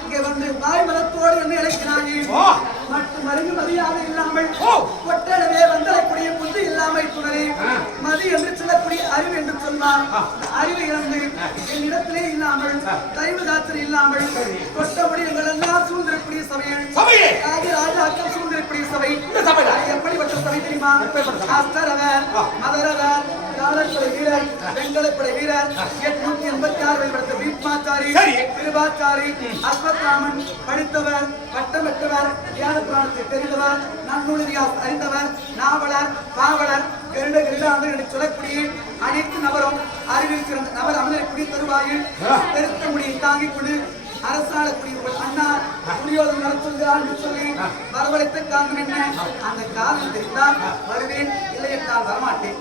இங்கே வந்து வாய் மலத்தோடு என்ன இழைக்கிறாயே மட்டும் மருந்து மரியாதை இல்லாமல் ஒட்டனவே வந்தக்கூடிய புத்தி இல்லாமல் துணரே மதி என்று சொல்லக்கூடிய அறிவு என்று சொன்னார் அறிவு இழந்து என்னிடத்திலே இல்லாமல் தயவு தாச்சல் இல்லாமல் தொட்டபடி எங்கள் எல்லாம் சூழ்ந்திருக்கூடிய சபையில் ராஜாக்கள் சூழ்ந்திருக்கூடிய சபை எப்படிப்பட்ட சபை தெரியுமா? அஸ்தரவர் மதரவர் காலப்படை வீரர் வெங்கலப்படை வீரர் 886 வயது பீஷ்மாச்சாரி கிருபாச்சாரி அஸ்வத்தாமன் படித்தவர் பட்டம் பெற்றவர் தியான புராணத்தை தெரிந்தவர் நன்னூலிதிகாஸ் அறிந்தவர் நாவலர் பாவலர் கருடாண்டு என்று சொல்லக்கூடிய அனைத்து நபரும் அறிவில் சிறந்த நபர் அமரக்கூடிய தருவாயில் பெருத்த முடியை தாங்கிக் கொண்டு அரசாளக்கூடிய உங்கள் அண்ணா துரியோதன் நடத்துகிறார் என்று சொல்லி வரவழைத்த காரணம் என்ன? அந்த காரணம் தெரிந்தால் வருவேன், இல்லை என்றால் வரமாட்டேன்.